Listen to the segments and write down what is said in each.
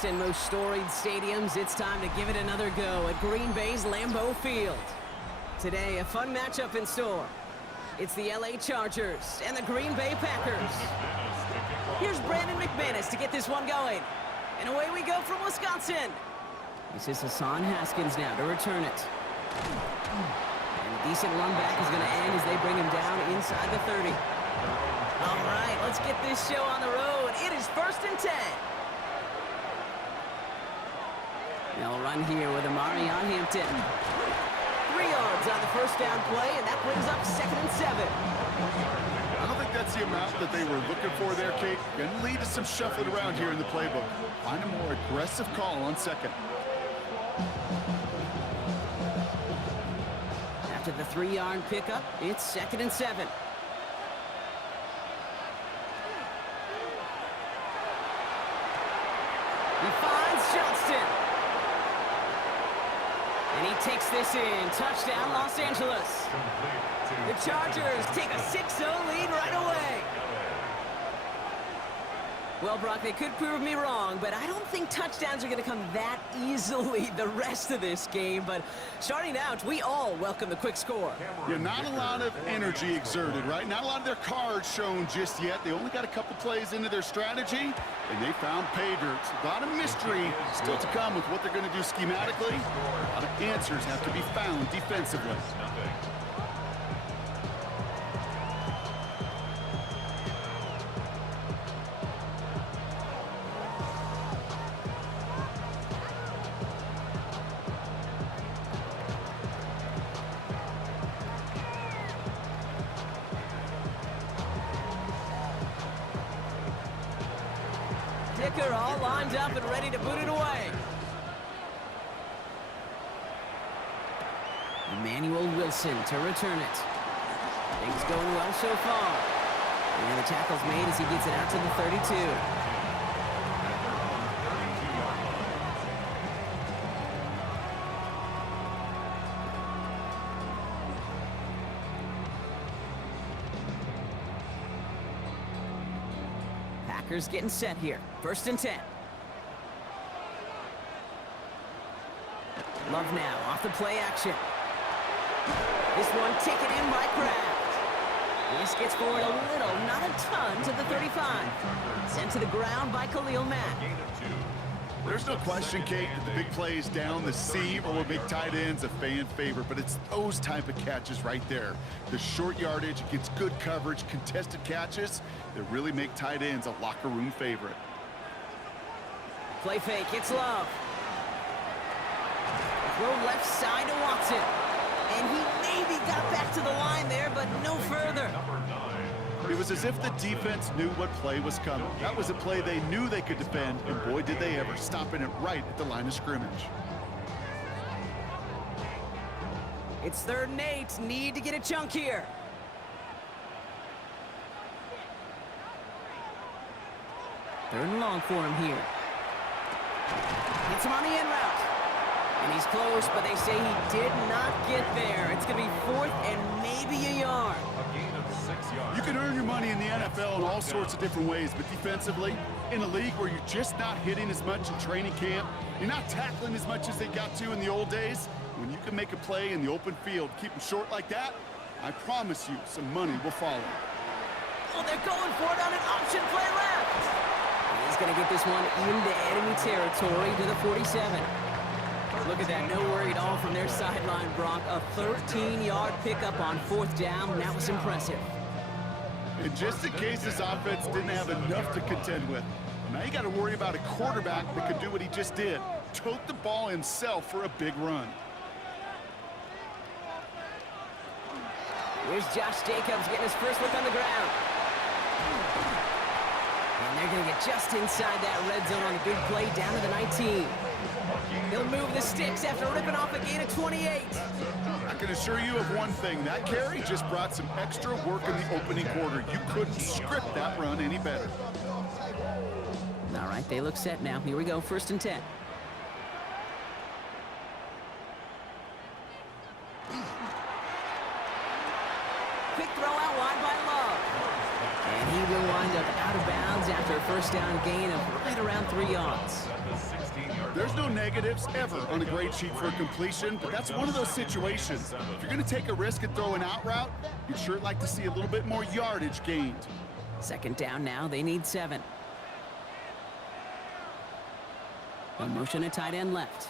biggest and most storied stadiums, it's time to give it another go at Green Bay's Lambeau Field. Today, a fun matchup in store. It's the LA Chargers and the Green Bay Packers. Here's Brandon McManus to get this one going. And away we go from Wisconsin. This is Hassan Haskins now to return it. And a decent run back is going to end as they bring him down inside the 30. All right, let's get this show on the road. It is 1st and 10. They'll run here with Amari on Hampton. 3 yards on the first down play, and that brings up 2nd and 7. I don't think that's the amount that they were looking for there, Kate. Going to lead to some shuffling around here in the playbook. Find a more aggressive call on 2nd. After the 3-yard pickup, it's 2nd and 7. He finds Johnston. And he takes this in. Touchdown, Los Angeles. The Chargers take a 6-0 lead right away. Well, Brock, they could prove me wrong, but I don't think touchdowns are going to come that easily the rest of this game. But starting out, we all welcome the quick score. Yeah, not a lot of energy exerted, right? Not a lot of their cards shown just yet. They only got a couple plays into their strategy, and they found pay dirt. A lot of mystery still to come with what they're going to do schematically. A lot of answers have to be found defensively. Dicker all lined up and ready to boot it away. Emmanuel Wilson to return it. Things going well so far. And the tackle's made as he gets it out to the 32. Packers getting set here. 1st and 10. Love now off the play action. This one taken in by Kraft. This gets forward a little, not a ton, to the 35. Sent to the ground by Khalil Mack. There's no question, Kate, that the big plays down the seam or big tight ends a fan favorite, but it's those type of catches right there. The short yardage against good coverage, contested catches that really make tight ends a locker room favorite. Play fake, it's Love. Throw left side to Watson. And he maybe got back to the line there, but no further. It was as if the defense knew what play was coming. That was a play they knew they could defend, and boy, did they ever, stopping it right at the line of scrimmage. It's 3rd and 8. Need to get a chunk here. Third and long for him here. Gets him on the end route. And he's close, but they say he did not get there. It's going to be 4th and maybe a yard. You can earn your money in the NFL in all sorts of different ways, but defensively, in a league where you're just not hitting as much in training camp, you're not tackling as much as they got to in the old days, when you can make a play in the open field, keep them short like that, I promise you some money will follow. Oh, they're going for it on an option play left. He's going to get this one into enemy territory to the 47. Look at that, no worry at all from their sideline, Brock. A 13-yard pickup on 4th down. That was impressive. And just in case this offense didn't have enough to contend with, now you got to worry about a quarterback that could do what he just did. Tote the ball himself for a big run. Here's Josh Jacobs getting his first look on the ground. And they're going to get just inside that red zone on a big play down to the 19. He'll move the sticks after ripping off a gain of 28. I can assure you of one thing. That carry just brought some extra work in the opening quarter. You couldn't script that run any better. All right, they look set now. Here we go, 1st and 10. Quick throw out wide by Love. And he will wind up out of bounds after a first down gain of right around 3 yards. There's no negatives ever on a grade sheet for a completion, but that's one of those situations. If you're going to take a risk and throw an out route, you'd sure like to see a little bit more yardage gained. Second down now, they need 7. A motion a tight end left.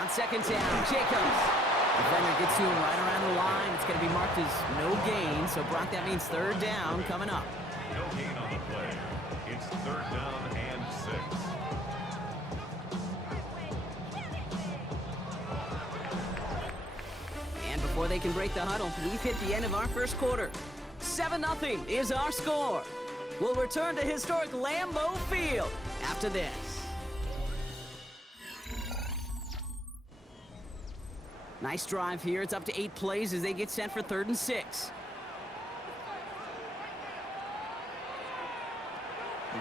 On second down, Jacobs. Defender gets to him right around the line. It's going to be marked as no gain, so Brock, that means third down coming up. No gain on the play. It's third down and 6. And before they can break the huddle, we've hit the end of our first quarter. 7-0 is our score. We'll return to historic Lambeau Field after this. Nice drive here. It's up to 8 plays as they get set for 3rd and 6.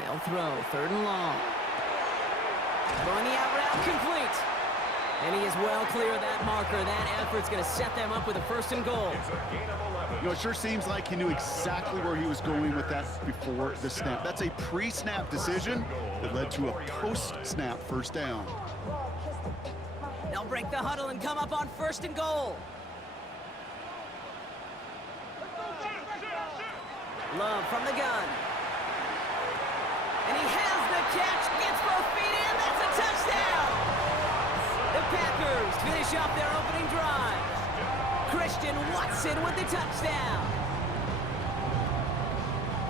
They'll throw 3rd and long. Throwing the out route complete. And he is well clear of that marker. That effort's going to set them up with a 1st and goal. It's a gain of 11. You know, it sure seems like he knew exactly where he was going with that before the snap. That's a pre-snap decision that led to a post-snap first down. They'll break the huddle and come up on 1st and goal. Love from the gun. And he has the catch, gets both feet in, that's a touchdown! The Packers finish off their opening drive. Christian Watson with the touchdown.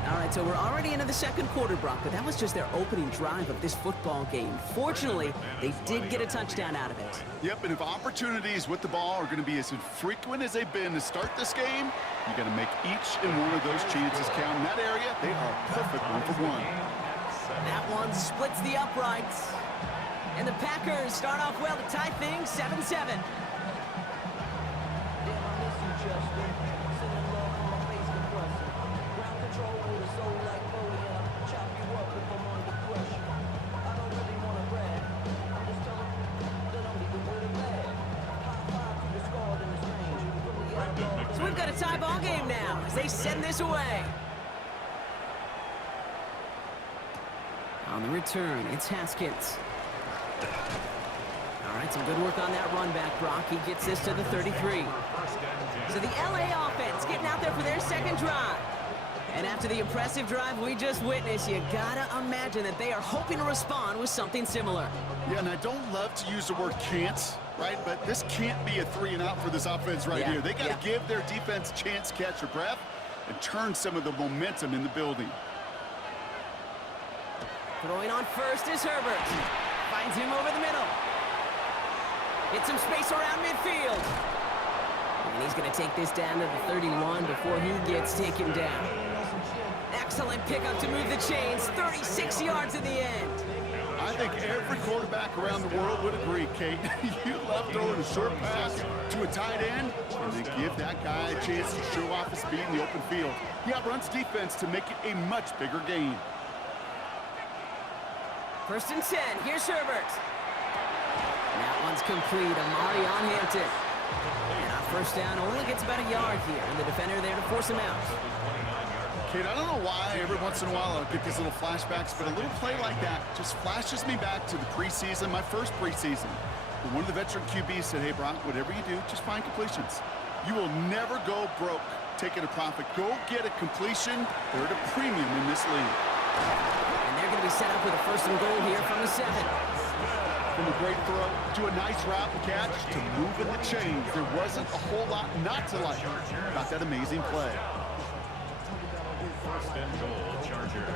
All right, so we're already into the second quarter, Brock, but that was just their opening drive of this football game. Fortunately, they did get a touchdown out of it. Yep, and if opportunities with the ball are going to be as infrequent as they've been to start this game, you got to make each and one of those chances count. In that area, they are a perfect 1-for-1. That one splits the uprights. And the Packers start off well to tie things 7-7. So we've got a tie ball game now as they send this away. On the return, it's Haskins. All right, some good work on that run back, Brock. He gets this to the 33. So the LA offense getting out there for their second drive. And after the impressive drive we just witnessed, you gotta imagine that they are hoping to respond with something similar. Yeah, and I don't love to use the word can't, right? But this can't be a 3-and-out for this offense right here. They got to give their defense a chance to catch their breath and turn some of the momentum in the building. Throwing on first is Herbert. Finds him over the middle. Gets some space around midfield. And he's going to take this down to the 31 before he gets taken down. Excellent pickup to move the chains. 36 yards in the end. I think every quarterback around the world would agree, Kate. You love throwing a short pass to a tight end and then give that guy a chance to show off his speed in the open field. He outruns defense to make it a much bigger gain. 1st and 10. Here's Herbert. That one's complete. Amari on Hampton. And our first down only gets about a yard here, and the defender there to force him out. Kate, I don't know why every once in a while I'll get these little flashbacks, but a little play like that just flashes me back to the preseason, my first preseason. When one of the veteran QBs said, hey, Brock, whatever you do, just find completions. You will never go broke taking a profit. Go get a completion. They're at a premium in this league. And they're going to be set up with a 1st and goal here from the 7. From a great throw to a nice route and catch to moving the chains. There wasn't a whole lot not to like about that amazing play. 1st and goal, Chargers.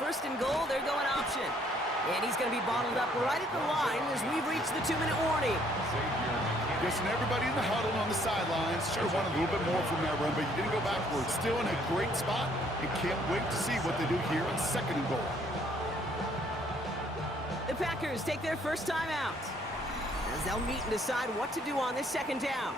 First and goal, they're going option. And he's going to be bottled up right at the line as we've reached the 2-minute warning. Guessing everybody in the huddle on the sidelines should have wanted a little bit more from that run, but you didn't go backwards. Still in a great spot, and can't wait to see what they do here on 2nd and goal. The Packers take their first time out as they'll meet and decide what to do on this 2nd down.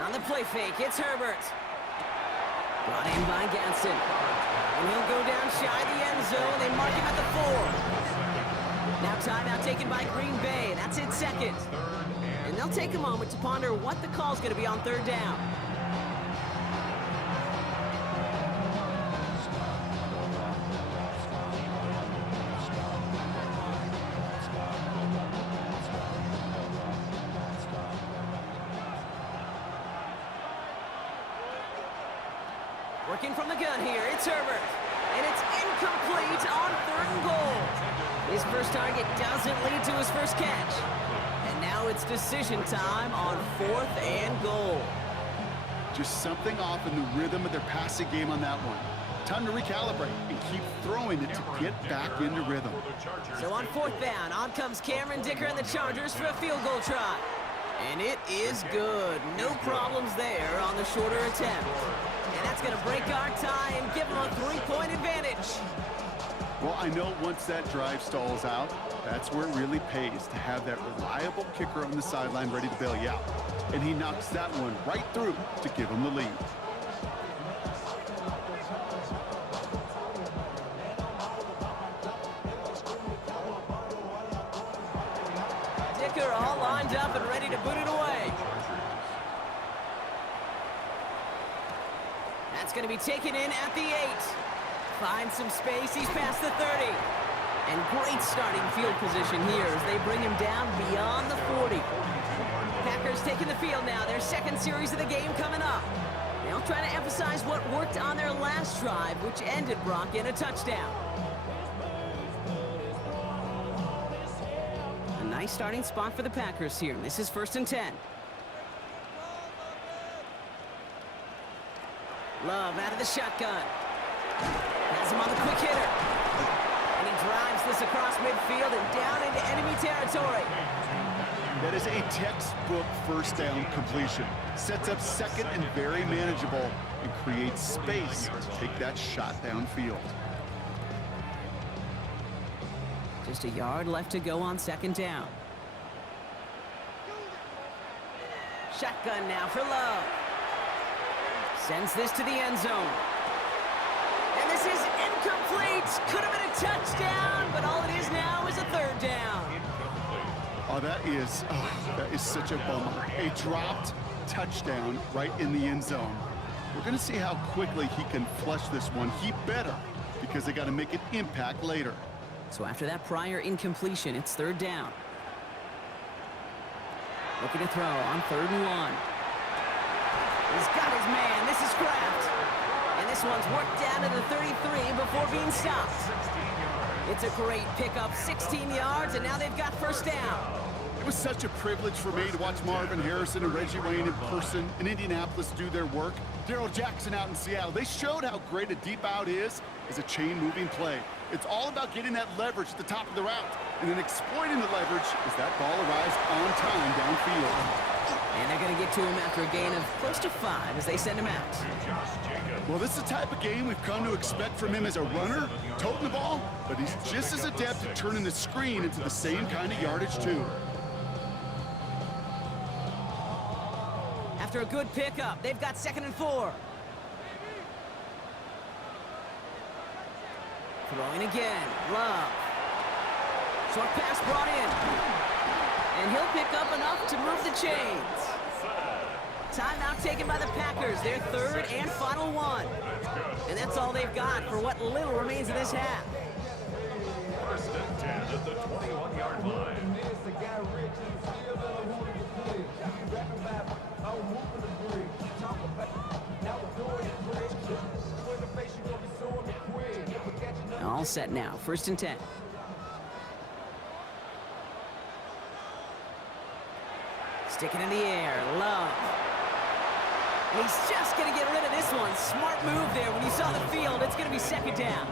On the play fake, it's Herbert. Brought in by Gadsden. And he'll go down shy of the end zone. They mark him at the 4. Now timeout taken by Green Bay. That's it 2nd. And they'll take a moment to ponder what the call's going to be on 3rd down. Working from the gun here, it's Herbert. And it's incomplete on 3rd and goal. His first target doesn't lead to his first catch. And now it's decision time on 4th and goal. Just something off in the rhythm of their passing game on that one. Time to recalibrate and keep throwing it to get back into rhythm. So on 4th down, on comes Cameron Dicker and the Chargers for a field goal try. And it is good. No problems there on the shorter attempt. And that's going to break our tie and give them a 3-point advantage. Well, I know once that drive stalls out, that's where it really pays to have that reliable kicker on the sideline ready to bail you out. And he knocks that one right through to give him the lead. Dicker all lined up and ready to boot it away. That's going to be taken in at the 8. Finds some space, he's past the 30. And great starting field position here as they bring him down beyond the 40. Packers taking the field now, their 2nd series of the game coming up. They'll try to emphasize what worked on their last drive, which ended Brock in a touchdown. A nice starting spot for the Packers here. This is 1st and 10. Love out of the shotgun. Has him on the quick hitter. And he drives this across midfield and down into enemy territory. That is a textbook 1st down completion. Sets up 2nd and very manageable and creates space to take that shot downfield. Just a yard left to go on 2nd down. Shotgun now for Love. Sends this to the end zone. And this is incomplete. Could have been a touchdown, but all it is now is a 3rd down. Oh, that is such a bummer. A dropped touchdown right in the end zone. We're going to see how quickly he can flush this one. He better, because they got to make an impact later. So after that prior incompletion, it's 3rd down. Looking to throw on 3rd and 1. He's got his man. This is Kraft. And this one's worked down to the 33 before being stopped. It's a great pickup, 16 yards, and now they've got 1st down. It was such a privilege for me to watch Marvin Harrison and Reggie Wayne in person in Indianapolis do their work. Darrell Jackson out in Seattle. They showed how great a deep out is as a chain-moving play. It's all about getting that leverage at the top of the route and then exploiting the leverage as that ball arrives on time downfield. And they're going to get to him after a gain of close to 5 as they send him out. Well, this is the type of game we've come to expect from him as a runner, toting the ball, but he's just as adept at turning the screen into the same kind of yardage, too. After a good pickup, they've got 2nd and 4. Throwing again, Love. Short pass brought in. And he'll pick up enough to move the chains. Timeout taken by the Packers, their 3rd and final one. And that's all they've got for what little remains of this half. 1st and 10 at the 21-yard line. All set now, 1st and 10. Stick it in the air, Love. And he's just gonna get rid of this one. Smart move there. When you saw the field, it's gonna be 2nd down.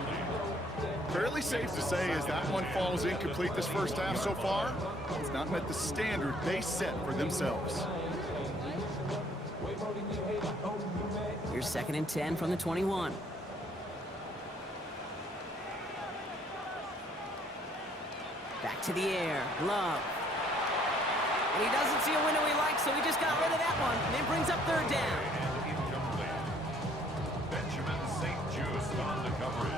Fairly safe to say as that one falls incomplete this first half so far, it's not met the standard they set for themselves. Here's 2nd and 10 from the 21. Back to the air, Love. And he doesn't see a window he likes, so he just got rid of that one. And then brings up 3rd down. Benjamin St. Just on the coverage.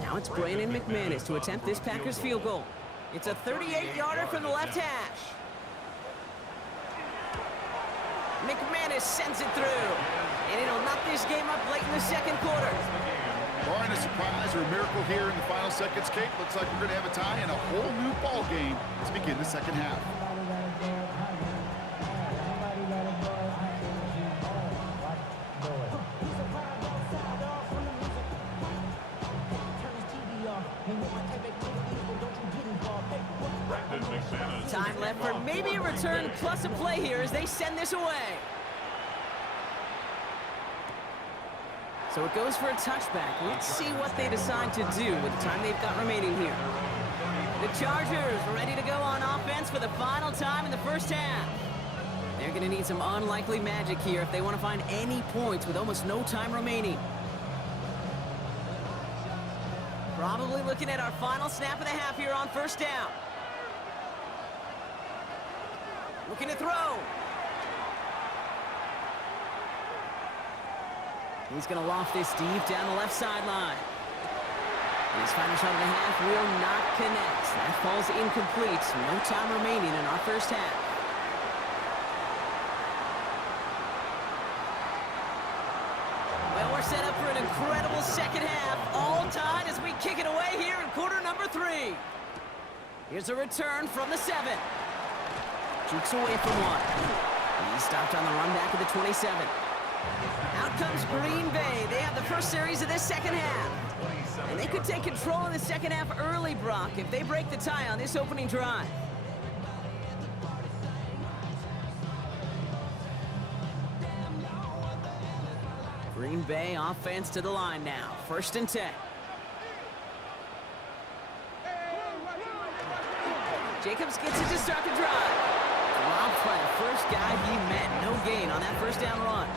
Now it's Brandon McManus to attempt this Packers field goal. It's a 38-yarder from the left hash. McManus sends it through. And it'll knock this game up late in the 2nd quarter. Barring a surprise or a miracle here in the final seconds, Kate, looks like we're going to have a tie and a whole new ball game to begin the 2nd half. Time left for maybe a return plus a play here as they send this away. So it goes for a touchback. Let's see what they decide to do with the time they've got remaining here. The Chargers ready to go on offense for the final time in the 1st half. They're going to need some unlikely magic here if they want to find any points with almost no time remaining. Probably looking at our final snap of the half here on 1st down. Looking to throw. He's going to loft this deep down the left sideline. His final shot of the half will not connect. That falls incomplete. No time remaining in our 1st half. Well, we're set up for an incredible 2nd half. All tied as we kick it away here in quarter number 3. Here's a return from the 7. Jukes away from one. He stopped on the run back of the 27. Out comes Green Bay. They have the first series of this 2nd half. And they could take control in the 2nd half early, Brock, if they break the tie on this opening drive. Green Bay offense to the line now. 1st and 10. Jacobs gets it to start the drive. Robbed by the first guy he met. No gain on that 1st down run.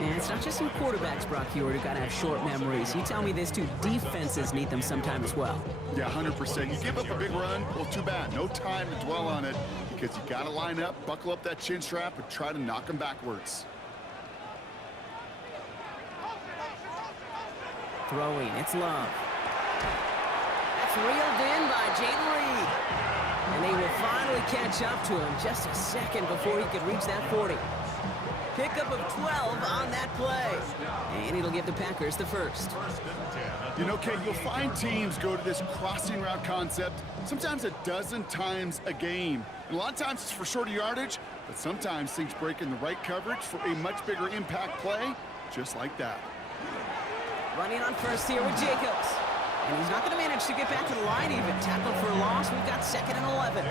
And it's not just some quarterbacks, Brock Hewitt, who got to have short memories. You tell me this too, defenses need them sometime as well. Yeah, 100%. You give up a big run, well, too bad. No time to dwell on it because you got to line up, buckle up that chin strap, and try to knock them backwards. Throwing, it's Love. That's reeled in by Jayden Reed. And they will finally catch up to him just a second before he could reach that 40. Pickup of 12 on that play. And it'll give the Packers the 1st. You know, Kate, you'll find teams go to this crossing route concept sometimes a dozen times a game. And a lot of times it's for shorter yardage, but sometimes things break in the right coverage for a much bigger impact play, just like that. Running on 1st here with Jacobs. And he's not going to manage to get back to the line even. Tackled for a loss. We've got 2nd and 11.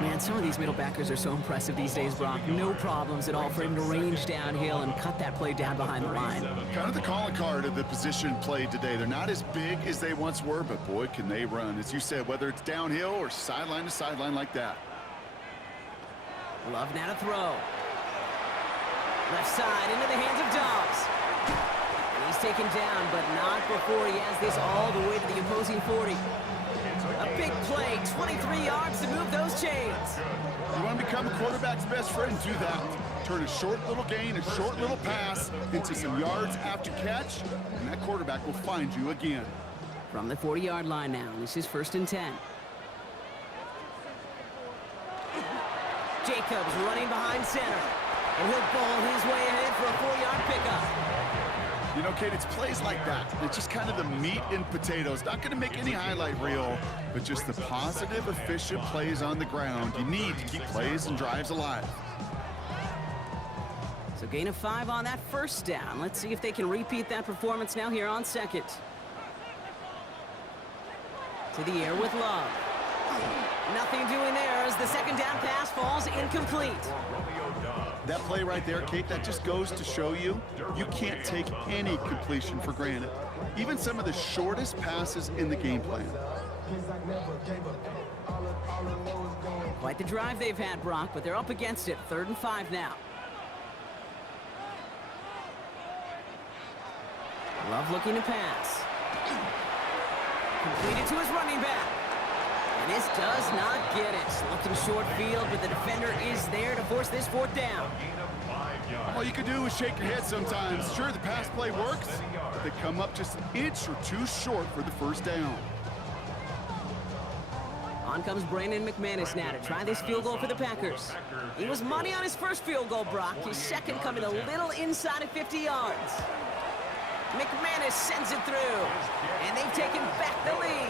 Man, some of these middle backers are so impressive these days, Brock. No problems at all for him to range downhill and cut that play down behind the line. Kind of the calling card of the position played today. They're not as big as they once were, but boy, can they run. As you said, whether it's downhill or sideline to sideline like that. Love now to throw. Left side into the hands of Dobbs. And he's taken down, but not before he has this all the way to the opposing 40. A big play, 23 yards to move those chains. You want to become a quarterback's best friend, do that. Turn a short little gain, a short little pass into some yards after catch, and that quarterback will find you again. From the 40-yard line now, this is 1st and 10. Jacobs running behind center. And he'll ball his way ahead for a 4-yard pickup. You know, Kate, it's plays like that. It's just kind of the meat and potatoes. Not going to make any highlight reel, but just the positive, efficient plays on the ground. You need to keep plays and drives alive. So gain of 5 on that first down. Let's see if they can repeat that performance now here on second. To the air with Love. Nothing doing there as the second down pass falls incomplete. That play right there, Kate, that just goes to show you, you can't take any completion for granted. Even some of the shortest passes in the game plan. Quite the drive they've had, Brock, but they're up against it. 3rd and 5 now. Love looking to pass. Completed to his running back. And this does not get it. Looking short field, but the defender is there to force this 4th down. All you can do is shake your head sometimes. Sure, the pass play works, but they come up just an inch or 2 short for the 1st down. On comes Brandon McManus now to try this field goal for the Packers. He was money on his first field goal, Brock. His second coming a little inside of 50 yards. McManus sends it through, and they've taken back the lead.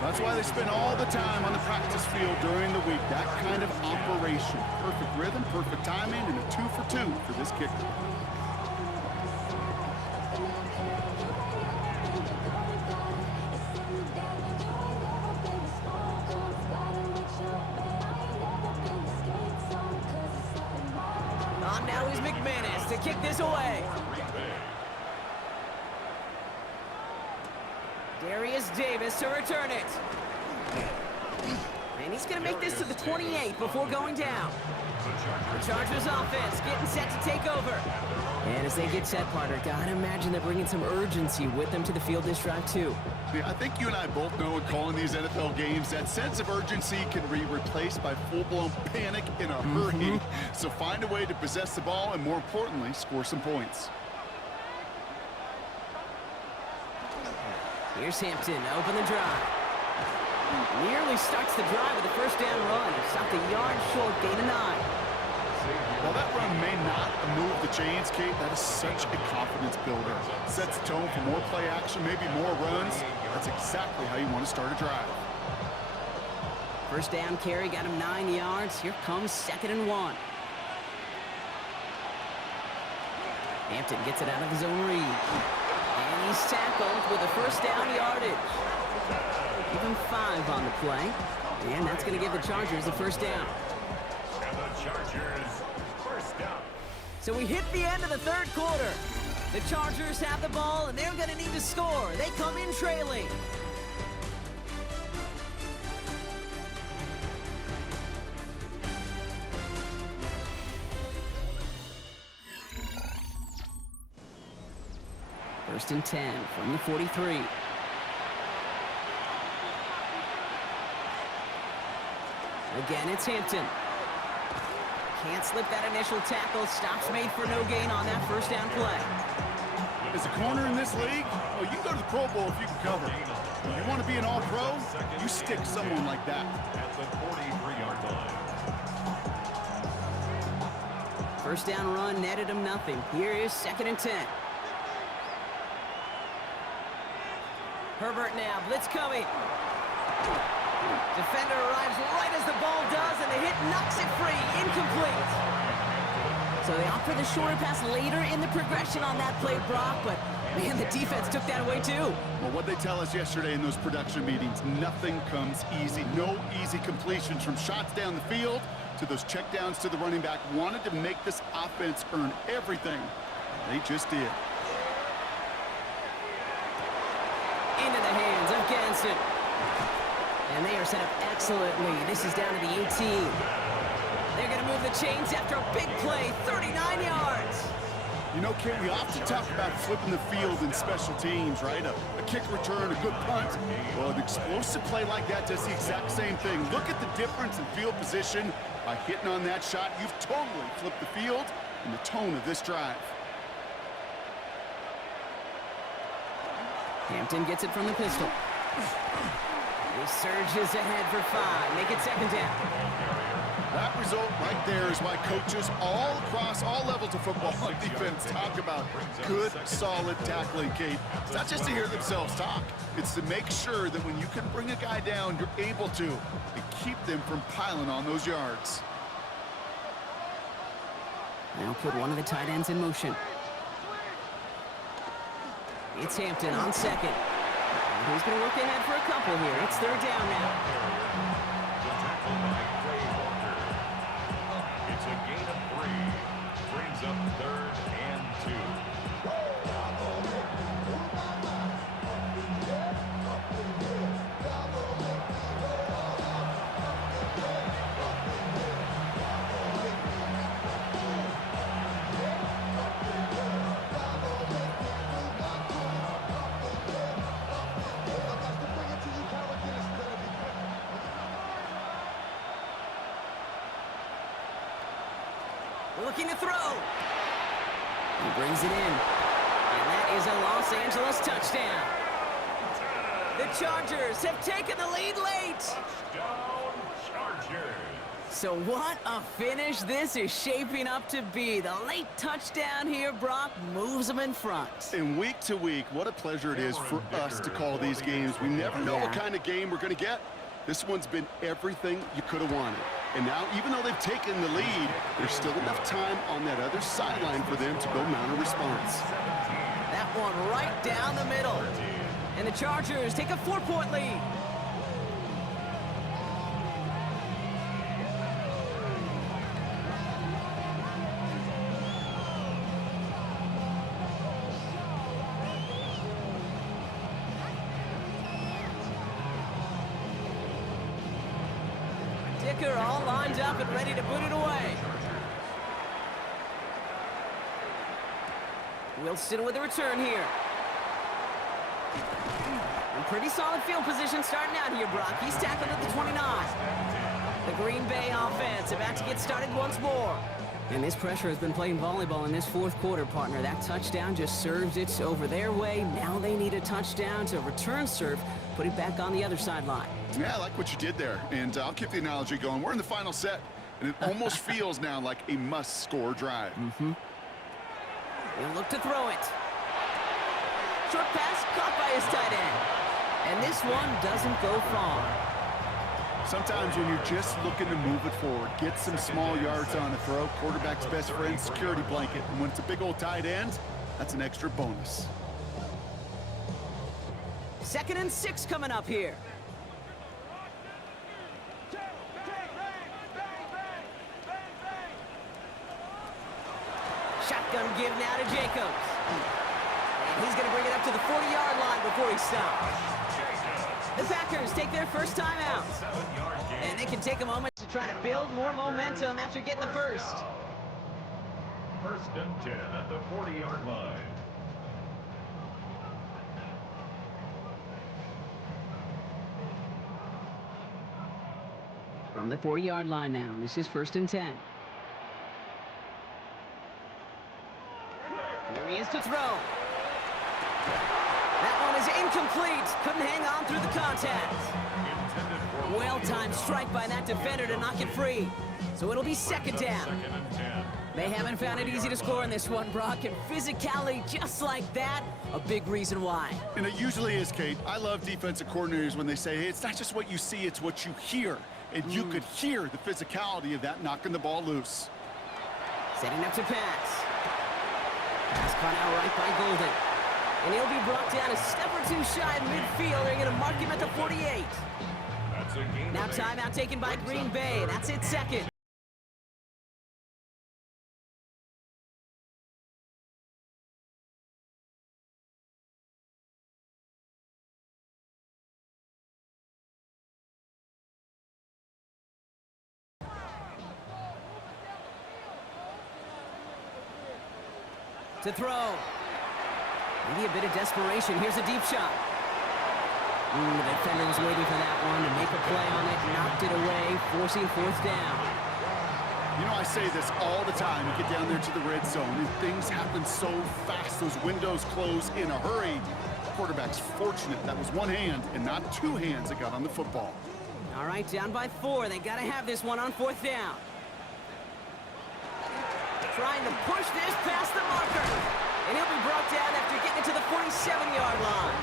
That's why they spend all the time on the practice field during the week. That kind of operation. Perfect rhythm, perfect timing, and a 2 for 2 for this kicker. On now is McManus to kick this away. Darius Davis to return it. And he's going to make this to the 28 before going down. The Chargers offense getting set to take over. And as they get set, partner, gotta imagine they're bringing some urgency with them to the field this drive, too. Yeah, I think you and I both know in calling these NFL games, that sense of urgency can be replaced by full-blown panic in a hurry. So find a way to possess the ball and, more importantly, score some points. Here's Hampton, open the drive. Nearly starts the drive with a 1st down run. Stopped a yard short, gain of 9. While that run may not move the chains, Kate, that is such a confidence builder. Sets the tone for more play action, maybe more runs. That's exactly how you want to start a drive. 1st down carry, got him 9 yards. Here comes 2nd and 1. Hampton gets it out of his own read. And he's tackled with a 1st down yardage. Give him 5 on the play. And that's going to give the Chargers the 1st down. And the Chargers, 1st down. So we hit the end of the 3rd quarter. The Chargers have the ball, and they're going to need to score. They come in trailing. First and 10 from the 43. Again, it's Hampton. Can't slip that initial tackle. Stops made for no gain on that 1st down play. As a corner in this league, oh, you can go to the Pro Bowl if you can cover. If you want to be an all-pro, you stick someone like that. At the 43-yard line. 1st down run netted him nothing. Here is 2nd and 10. Herbert now, blitz coming. Defender arrives right as the ball does, and the hit knocks it free, incomplete. So they opt for the shorter pass later in the progression on that play, Brock, but man, the defense took that away too. Well, what they tell us yesterday in those production meetings, nothing comes easy. No easy completions from shots down the field to those checkdowns to the running back. Wanted to make this offense earn everything. They just did. Into the hands of Ganson. And they are set up excellently. This is down to the 18. They're going to move the chains after a big play, 39 yards. You know, Kate, we often talk about flipping the field in special teams, right? A kick return, a good punt. Well, an explosive play like that does the exact same thing. Look at the difference in field position. By hitting on that shot, you've totally flipped the field and the tone of this drive. Hampton gets it from the pistol. He surges ahead for 5. Make it second down. That result right there is why coaches all across all levels of football and defense talk about good, solid tackling, Kate. It's not just to hear themselves talk. It's to make sure that when you can bring a guy down, you're able to and keep them from piling on those yards. Now put one of the tight ends in motion. It's Hampton on second. And he's going to work ahead for a couple here. It's third down now. It's a gain of 3. Brings up 3rd and 2. Looking to throw. He brings it in. And that is a Los Angeles touchdown. The Chargers have taken the lead late. Touchdown, Chargers. So what a finish this is shaping up to be. The late touchdown here, Brock, moves them in front. And week to week, what a pleasure it is for us to call these games. We never know what kind of game we're going to get. This one's been everything you could have wanted. And now, even though they've taken the lead, there's still enough time on that other sideline for them to go mount a response. That one right down the middle. And the Chargers take a 4-point lead. Dicker all lined up and ready to boot it away. Wilson with a return here. And pretty solid field position starting out here, Brock. He's tackled at the 29. The Green Bay offense about to get started once more. And this pressure has been playing volleyball in this fourth quarter, partner. That touchdown just serves it over their way. Now they need a touchdown to return serve, put it back on the other sideline. Yeah, I like what you did there. And I'll keep the analogy going. We're in the final set, and it almost feels now like a must-score drive. He'll look to throw it. Short pass caught by his tight end. And this one doesn't go far. Sometimes when you're just looking to move it forward, get some small yards on a throw, quarterback's best friend, security blanket. And when it's a big old tight end, that's an extra bonus. 2nd and 6 coming up here. Shotgun give now to Jacobs. And he's going to bring it up to the 40-yard line before he stops. The Packers take their first time out. And they can take a moment to try to build more momentum after getting the first. 1st and 10 at the 40-yard line. From the 40-yard line now, this is 1st and 10. There he is to throw. That one is incomplete. Couldn't hang on through the contact. Well-timed strike by that defender to knock it free. So it'll be 2nd down. 2nd and 10. They haven't found it easy to score in this one, Brock, and physicality just like that, a big reason why. And it usually is, Kate. I love defensive coordinators when they say, hey, it's not just what you see, it's what you hear. And you could hear the physicality of that knocking the ball loose. Setting up to pass. Pass caught out right by Golden. And he'll be brought down a step or two shy of midfield. They're going to mark him at the 48. That's a gain Now of 8. timeout taken by Green Bay. That's it, 2nd. To throw. Maybe a bit of desperation. Here's a deep shot. The defender was waiting for that one to make a play on it. Knocked it away, forcing 4th down. You know, I say this all the time. You get down there to the red zone, and things happen so fast. Those windows close in a hurry. quarterback's fortunate that was one hand and not two hands that got on the football. All right, down by 4. They got to have this one on 4th down. Trying to push this past the marker. And he'll be brought down after getting it to the 47-yard line.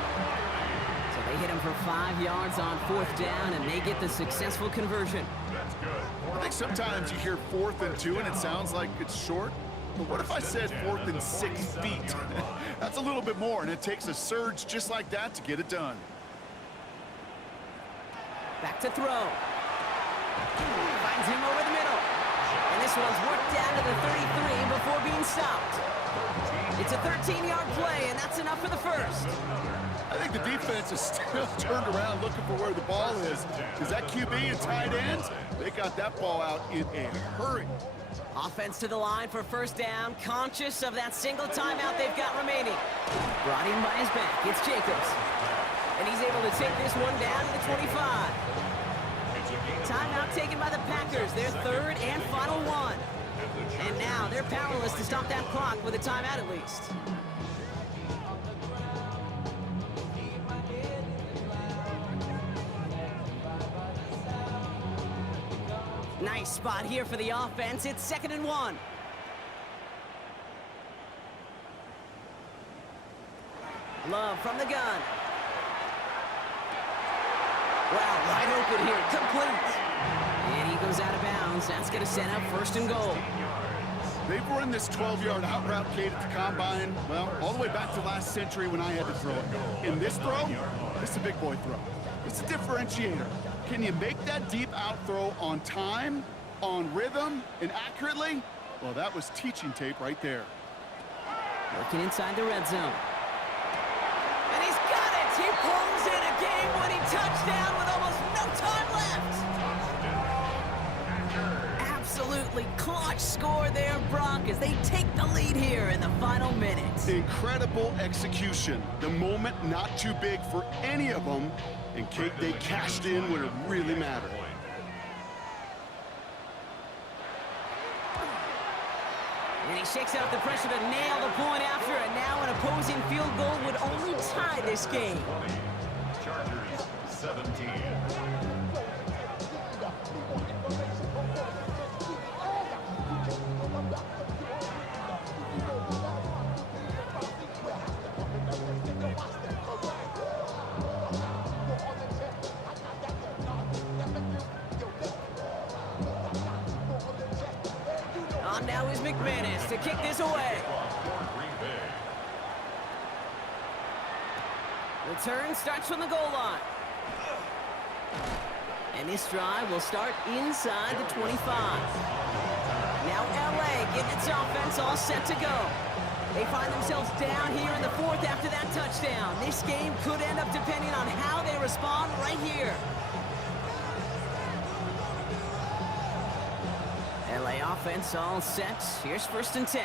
So they hit him for 5 yards on 4th down, and they get the successful conversion. That's good. I think sometimes you hear 4th and 2 and it sounds like it's short. But what if I said 4th and 6 feet? That's a little bit more, and it takes a surge just like that to get it done. Back to throw. Finds him over the middle. And this one's worked down to the 33 before being stopped. It's a 13-yard play, and that's enough for the first. I think the defense is still turned around looking for where the ball is. Is that QB and tight ends? They got that ball out in a hurry. Offense to the line for 1st down, conscious of that single timeout they've got remaining. Brought in by his back, it's Jacobs. And he's able to take this one down to the 25. Timeout taken by the Packers, their 3rd and final one. And now they're powerless to stop that clock with a timeout at least. Nice spot here for the offense. It's 2nd and 1. Love from the gun. Wow, wide open here, complete. And he goes out of bounds. That's going to set up 1st and goal. They've run this 12-yard out route, Kate, at the combine, well, all the way back to last century when I had to throw it. In this throw, this is a big boy throw. It's a differentiator. Can you make that deep out throw on time, on rhythm, and accurately? Well, that was teaching tape right there. Working inside the red zone. And he's got it! He pulls in a game-winning touchdown with almost no time left! Absolutely clutch score there, Brock, as they take the lead here in the final minutes. Incredible execution. The moment not too big for any of them. And Kate, they cashed in when it really mattered. And he shakes out the pressure to nail the point after, and now an opposing field goal would only tie this game. Chargers 17. On now is McManus to kick this away. Return starts from the goal line. And this drive will start inside the 25. Now LA getting its offense all set to go. They find themselves down here in the 4th after that touchdown. This game could end up depending on how they respond right here. LA offense all set. Here's 1st and 10.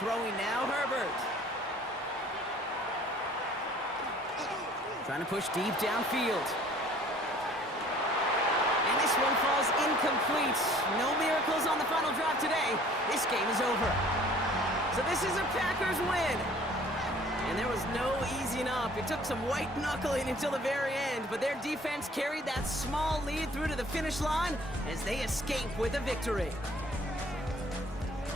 Throwing now, Herbert. Trying to push deep downfield. And this one falls incomplete. No miracles on the final drive today. This game is over. So this is a Packers win. And there was no easing up. It took some white knuckling until the very end, but their defense carried that small lead through to the finish line as they escape with a victory.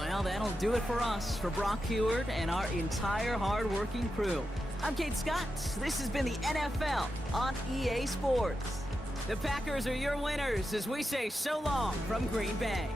Well, that'll do it for us, for Brock Heward and our entire hard-working crew. I'm Kate Scott. This has been the NFL on EA Sports. The Packers are your winners as we say so long from Green Bay.